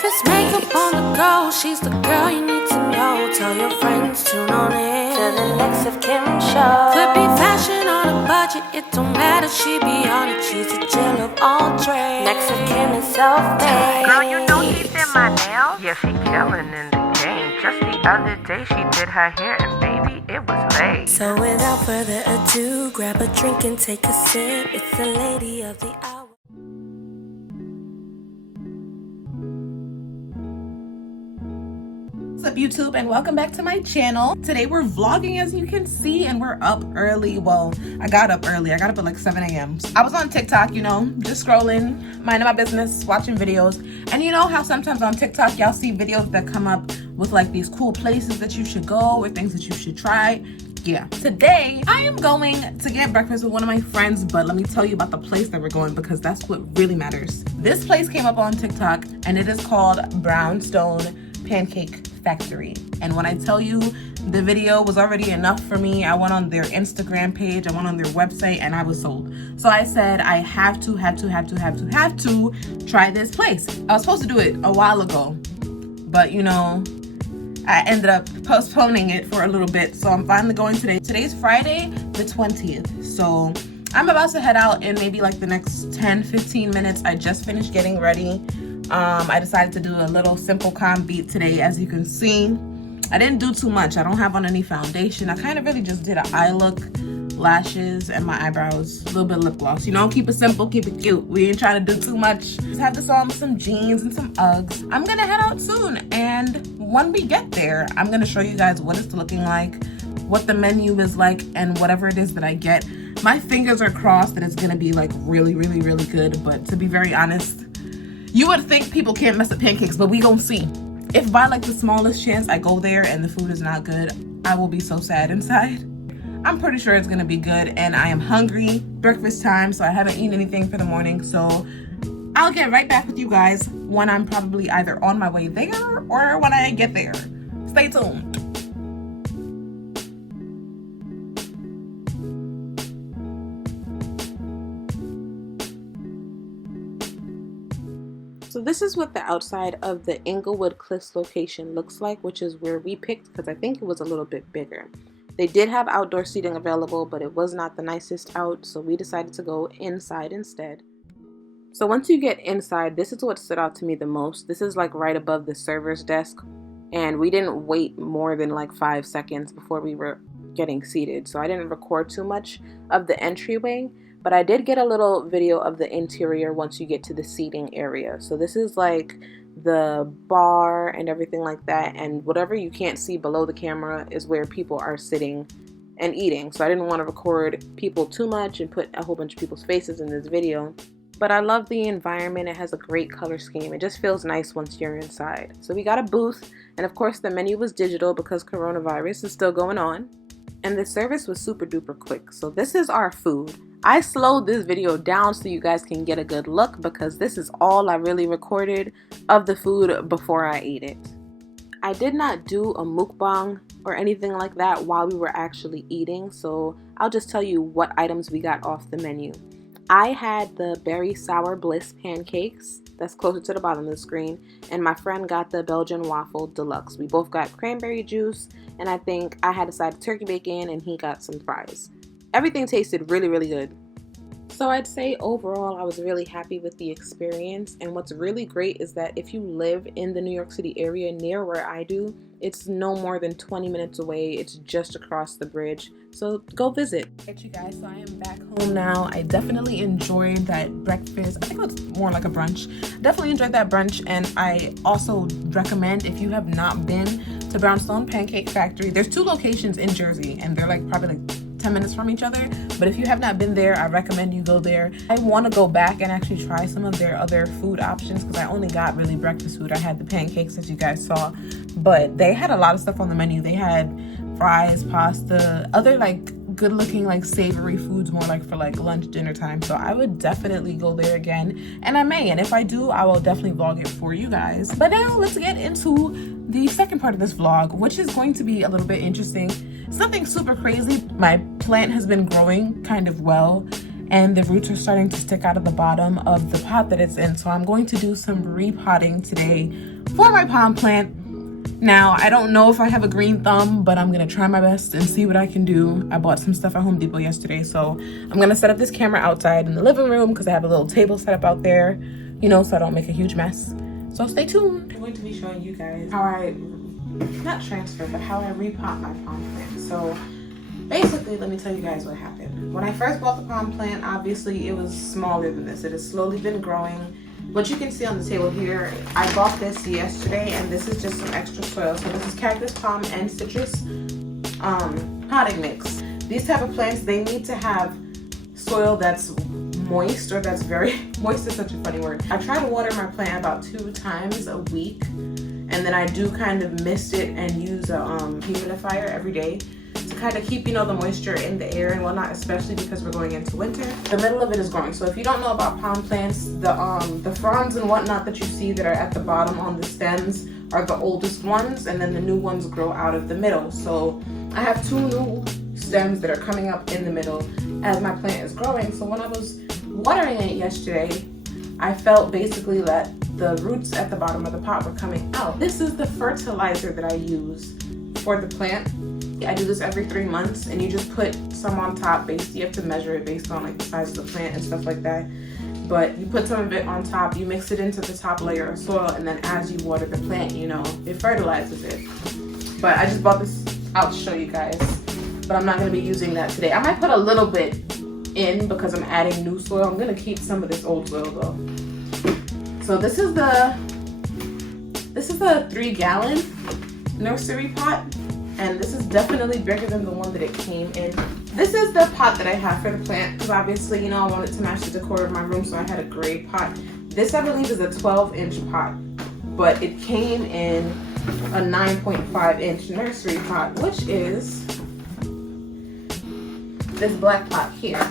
Breakfast makeup on the go. She's the girl you need to know. Tell your friends, tune on in to the Next of Kim show. Could be fashion on a budget, it don't matter. She be on it, she's a jill of all trades. Next of Kim is self-made. Girl, you know she did my nails. Yeah, she killing in the game. Just the other day she did her hair, and baby, it was laid. So without further ado, grab a drink and take a sip. It's the lady of the hour. What's up, YouTube, and welcome back to my channel. Today we're vlogging, as you can see, and we're up early. Well, I got up early. I got up at like 7 a.m. I was on TikTok, you know, just scrolling, minding my business, watching videos. And you know how sometimes on TikTok y'all see videos that come up with like these cool places that you should go or things that you should try. Yeah, today I am going to get breakfast with one of my friends, but let me tell you about the place that we're going because that's what really matters. This place came up on TikTok and it is called Brownstone Pancake Factory. And when I tell you the video was already enough for me, I went on their Instagram page, I went on their website, and I was sold. So I said I have to try this place. I was supposed to do it a while ago, but you know, I ended up postponing it for a little bit. So I'm finally going today. Today's Friday the 20th. So I'm about to head out in maybe like the next 10-15 minutes. I just finished getting ready. I decided to do a little simple calm beat today. As you can see, I didn't do too much. I don't have on any foundation. I kind of really just did an eye look, lashes, and my eyebrows, a little bit of lip gloss. You know, keep it simple, keep it cute. We ain't trying to do too much. Just have this on with some jeans and some Uggs. I'm gonna head out soon, and when we get there, I'm gonna show you guys what it's looking like, what the menu is like, and whatever it is that I get. My fingers are crossed that it's gonna be like really good, but to be very honest, you would think people can't mess up pancakes, but we gonna see. If by like the smallest chance I go there and the food is not good, I will be so sad inside. I'm pretty sure it's gonna be good, and I am hungry. Breakfast time, so I haven't eaten anything for the morning, so I'll get right back with you guys when I'm probably either on my way there or when I get there. Stay tuned. So this is what the outside of the Inglewood Cliffs location looks like, which is where we picked because I think it was a little bit bigger. They did have outdoor seating available, but it was not the nicest out, so we decided to go inside instead. So once you get inside, this is what stood out to me the most. This is like right above the server's desk, and we didn't wait more than like 5 seconds before we were getting seated, so I didn't record too much of the entryway. But I did get a little video of the interior once you get to the seating area. So this is like the bar and everything like that. And whatever you can't see below the camera is where people are sitting and eating. So I didn't want to record people too much and put a whole bunch of people's faces in this video. But I love the environment. It has a great color scheme. It just feels nice once you're inside. So we got a booth. And of course the menu was digital because coronavirus is still going on. And the service was super duper quick. So this is our food. I slowed this video down so you guys can get a good look because this is all I really recorded of the food before I ate it. I did not do a mukbang or anything like that while we were actually eating, so I'll just tell you what items we got off the menu. I had the berry sour bliss pancakes, that's closer to the bottom of the screen, and my friend got the Belgian waffle deluxe. We both got cranberry juice, and I think I had a side of turkey bacon and he got some fries. Everything tasted really good. So I'd say overall I was really happy with the experience, and what's really great is that if you live in the New York City area near where I do, it's no more than 20 minutes away. It's just across the bridge, so go visit. Alright you guys, so I am back home now. I definitely enjoyed that breakfast. I think it was more like a brunch. Definitely enjoyed that brunch, and I also recommend, if you have not been to Brownstone Pancake Factory, there's 2 locations in Jersey and they're like probably like 10 minutes from each other, but if you have not been there, I recommend you go there. I want to go back and actually try some of their other food options because I only got really breakfast food. I had the pancakes as you guys saw, but they had a lot of stuff on the menu. They had fries, pasta, other like good looking like savory foods, more like for like lunch, dinner time. So I would definitely go there again, and I may, and if I do, I will definitely vlog it for you guys. But now let's get into the second part of this vlog, which is going to be a little bit interesting. It's nothing super crazy. My plant has been growing kind of well, and the roots are starting to stick out of the bottom of the pot that it's in. So I'm going to do some repotting today for my palm plant. Now, I don't know if I have a green thumb, but I'm gonna try my best and see what I can do. I bought some stuff at Home Depot yesterday, so I'm gonna set up this camera outside in the living room because I have a little table set up out there, you know, so I don't make a huge mess. So stay tuned. I'm going to be showing you guys how I, not transfer, but how I repot my palm plant. So basically, let me tell you guys what happened. When I first bought the palm plant, obviously it was smaller than this. It has slowly been growing. What you can see on the table here, I bought this yesterday, and this is just some extra soil. So this is cactus, palm, and citrus potting mix. These type of plants, they need to have soil that's moist, or that's very, moist is such a funny word. I try to water my plant about 2 times a week, and then I do kind of mist it and use a humidifier every day to kind of keep, you know, the moisture in the air and whatnot, especially because we're going into winter. The middle of it is growing. So if you don't know about palm plants, the fronds and whatnot that you see that are at the bottom on the stems are the oldest ones, and then the new ones grow out of the middle. So I have 2 new stems that are coming up in the middle as my plant is growing. So when I was watering it yesterday, I felt basically that the roots at the bottom of the pot were coming out. This is the fertilizer that I use for the plant. I do this every 3 months, and you just put some on top. Basically, you have to measure it based on like the size of the plant and stuff like that. But you put some of it on top, you mix it into the top layer of soil, and then as you water the plant, you know, it fertilizes it. But I just bought this out to show you guys, but I'm not gonna be using that today. I might put a little bit in because I'm adding new soil. I'm gonna keep some of this old soil though. So this is the 3-gallon nursery pot. And this is definitely bigger than the one that it came in. This is the pot that I have for the plant, because obviously, you know, I wanted to match the decor of my room, so I had a gray pot. This, I believe, is a 12-inch pot, but it came in a 9.5-inch nursery pot, which is this black pot here.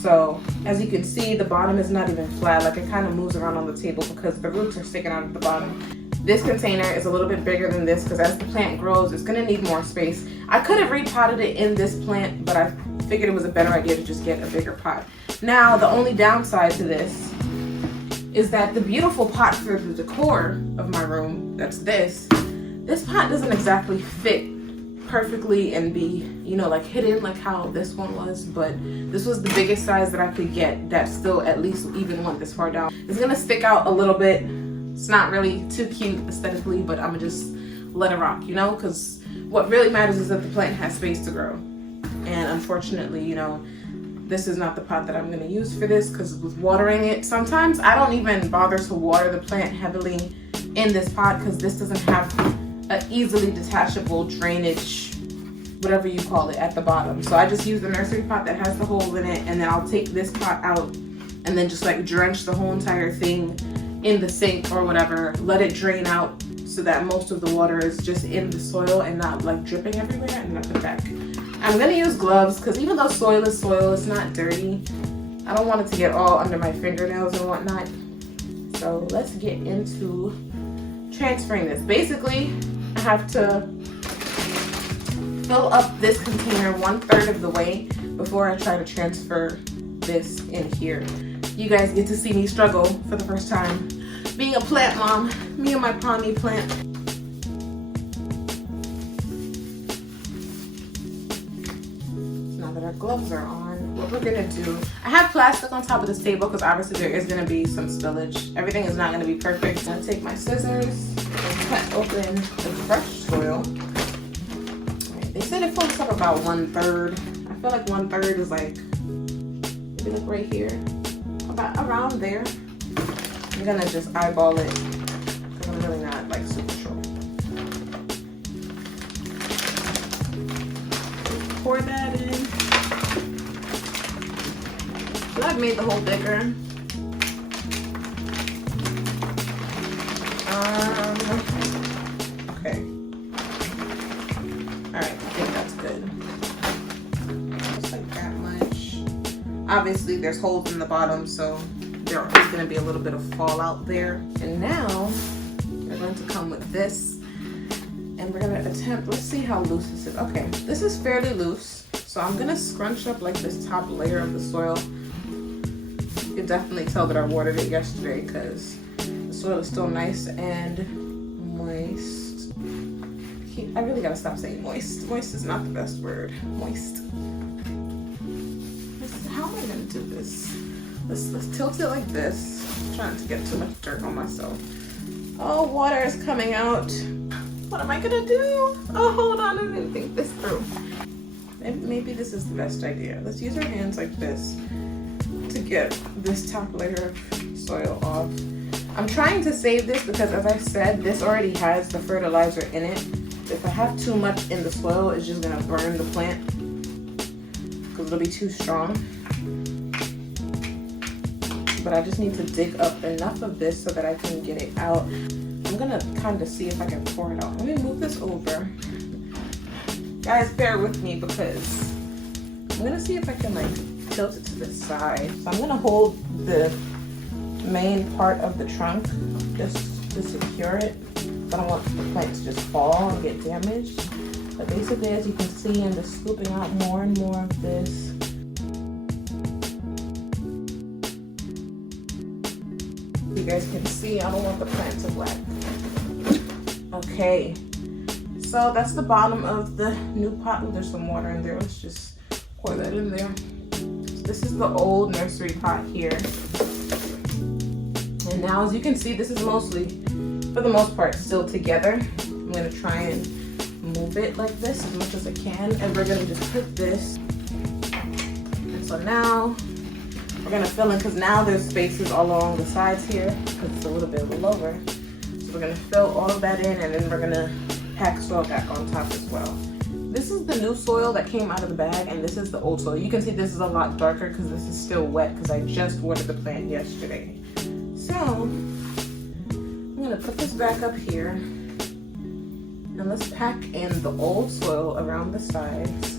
So as you can see, the bottom is not even flat. Like, it kind of moves around on the table because the roots are sticking out of the bottom. This container is a little bit bigger than this because as the plant grows, it's gonna need more space. I could have repotted it in this plant, but I figured it was a better idea to just get a bigger pot. Now, the only downside to this is that the beautiful pot for the decor of my room, that's this pot doesn't exactly fit perfectly and be, you know, like hidden like how this one was, but this was the biggest size that I could get that still at least even went this far down. It's gonna stick out a little bit. It's not really too cute aesthetically, but I'm gonna just let it rock, you know, because what really matters is that the plant has space to grow. And unfortunately, you know, this is not the pot that I'm gonna use for this, because with watering it, sometimes I don't even bother to water the plant heavily in this pot because this doesn't have an easily detachable drainage, whatever you call it, at the bottom. So I just use the nursery pot that has the hole in it, and then I'll take this pot out and then just like drench the whole entire thing in the sink or whatever, let it drain out so that most of the water is just in the soil and not like dripping everywhere, and then I put it back. I'm gonna use gloves because even though soil, it's not dirty. I don't want it to get all under my fingernails and whatnot. So let's get into transferring this. Basically, I have to fill up this container 1/3 of the way before I try to transfer this in here. You guys get to see me struggle for the first time being a plant mom, me and my pawnee plant. Now that our gloves are on, what we're gonna do, I have plastic on top of this table because obviously there is gonna be some spillage. Everything is not gonna be perfect. I'm gonna take my scissors and cut open the fresh soil. Right, they said it floats up about 1/3. I feel like 1/3 is like, maybe look right here, about around there. I'm gonna just eyeball it because I'm really not like super sure. Pour that in. So I've made the hole bigger. Okay. Alright, I think that's good. Just like that much. Obviously there's holes in the bottom, so there is going to be a little bit of fallout there. And now we're going to come with this, and we're going to attempt, let's see how loose this is. Okay, this is fairly loose. So I'm gonna scrunch up like this top layer of the soil. You can definitely tell that I watered it yesterday because the soil is still nice and moist. I really gotta stop saying moist. Moist is not the best word. Moist. How am I gonna do this? Let's tilt it like this. I'm trying to get too much dirt on myself. Oh, water is coming out. What am I gonna do? Oh, hold on, I didn't think this through. Maybe this is the best idea. Let's use our hands like this to get this top layer of soil off. I'm trying to save this because, as I said, this already has the fertilizer in it. If I have too much in the soil, it's just gonna burn the plant because it'll be too strong. But I just need to dig up enough of this so that I can get it out. I'm gonna kind of see if I can pour it out. Let me move this over. Guys, bear with me because I'm gonna see if I can like tilt it to the side. So I'm gonna hold the main part of the trunk just to secure it. I don't want the plant to just fall and get damaged. But basically, as you can see, I'm just scooping out more and more of this. You guys can see, I don't want the plant to black. Okay, so that's the bottom of the new pot. Ooh, there's some water in there. Let's just pour that in there. This is the old nursery pot here. And now, as you can see, this is mostly, for the most part, still together. I'm gonna try and move it like this as much as I can. And we're gonna just put this. And so now, we're gonna fill in, because now there's spaces all along the sides here, because it's a little bit lower. So we're gonna fill all of that in, and then we're gonna pack soil back on top as well. This is the new soil that came out of the bag, and this is the old soil. You can see this is a lot darker because this is still wet because I just watered the plant yesterday. So I'm gonna put this back up here, and let's pack in the old soil around the sides.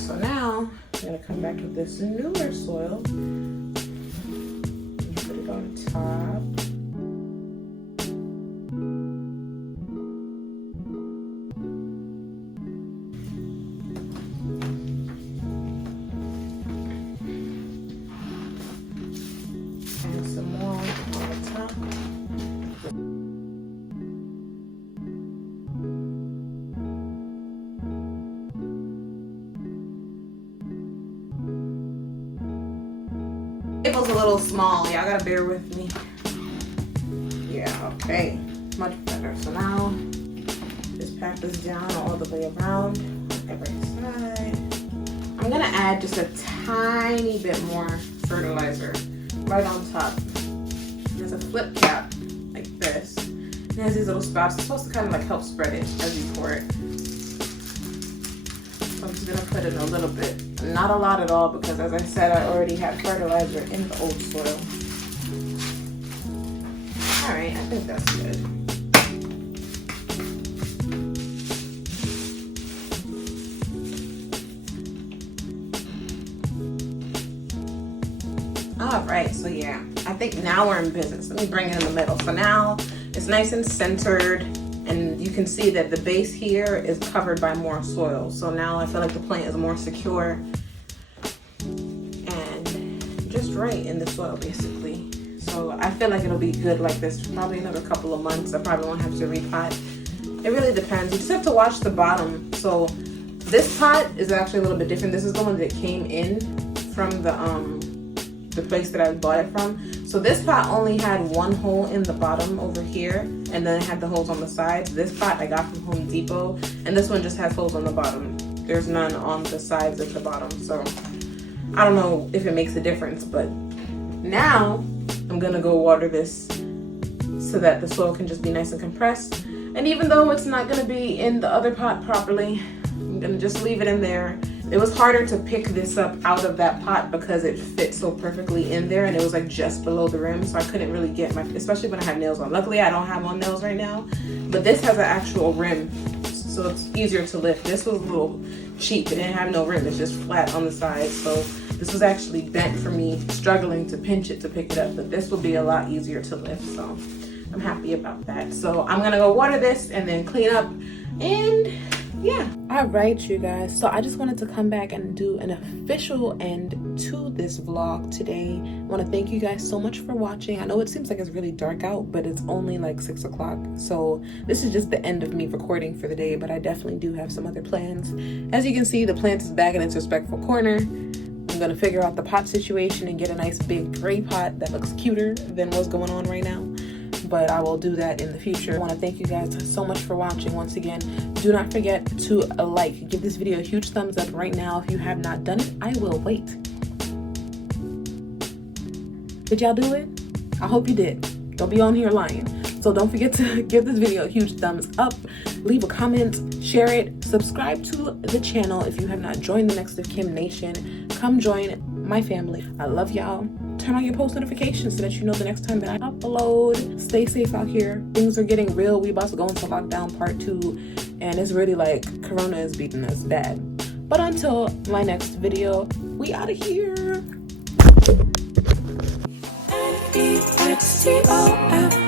So now I'm gonna come back with this newer soil and put it on top. And some more on the top. It was a little small, y'all gotta bear with me. Yeah, okay, much better. So now, just pack this down all the way around every side. I'm gonna add just a tiny bit more fertilizer right on top. There's a flip cap like this. It has these little spots. It's supposed to kind of like help spread it as you pour it. So I'm just gonna put in a little bit. Not a lot at all because, as I said, I already have fertilizer in the old soil. All right, I think that's good. All right, so yeah, I think now we're in business. Let me bring it in the middle. So now it's nice and centered, and you can see that the base here is covered by more soil. So now I feel like the plant is more secure and just right in the soil, basically. So I feel like it'll be good like this for probably another couple of months. I probably won't have to repot. It really depends. You just have to watch the bottom. So this pot is actually a little bit different. This is the one that came in from the place that I bought it from. So this pot only had one hole in the bottom over here, and then it had the holes on the sides. This pot I got from Home Depot, and this one just has holes on the bottom. There's none on the sides at the bottom. So I don't know if it makes a difference, but now I'm gonna go water this so that the soil can just be nice and compressed. And even though it's not gonna be in the other pot properly, I'm gonna just leave it in there. It was harder to pick this up out of that pot because it fit so perfectly in there, and it was like just below the rim, so I couldn't really get especially when I have nails on. Luckily I don't have on nails right now, but this has an actual rim, so it's easier to lift. This was a little cheap. It didn't have no rim. It's just flat on the side. So this was actually bent for me, struggling to pinch it to pick it up. But this will be a lot easier to lift. So I'm happy about that. So I'm gonna go water this and then clean up, and yeah. All right, you guys. So I just wanted to come back and do an official end to this vlog today. I want to thank you guys so much for watching. I know it seems like it's really dark out, but it's only like 6 o'clock. So this is just the end of me recording for the day, but I definitely do have some other plans. As you can see, the plant is back in its respectful corner. I'm gonna figure out the pot situation and get a nice big gray pot that looks cuter than what's going on right now. But I will do that in the future. I want to thank you guys so much for watching. Once again, do not forget to give this video a huge thumbs up right now if you have not done it. I will wait. Did y'all do it? I hope you did. Don't be on here lying. So don't forget to give this video a huge thumbs up, leave a comment, share it, subscribe to the channel if you have not joined the Next of Kim Nation. Come join my family. I love y'all. Turn on your post notifications so that you know the next time that I upload. Stay safe out here. Things are getting real. We about to go into lockdown part 2, and it's really like Corona is beating us bad. But until my next video, we out of here. NEXTOFKIM.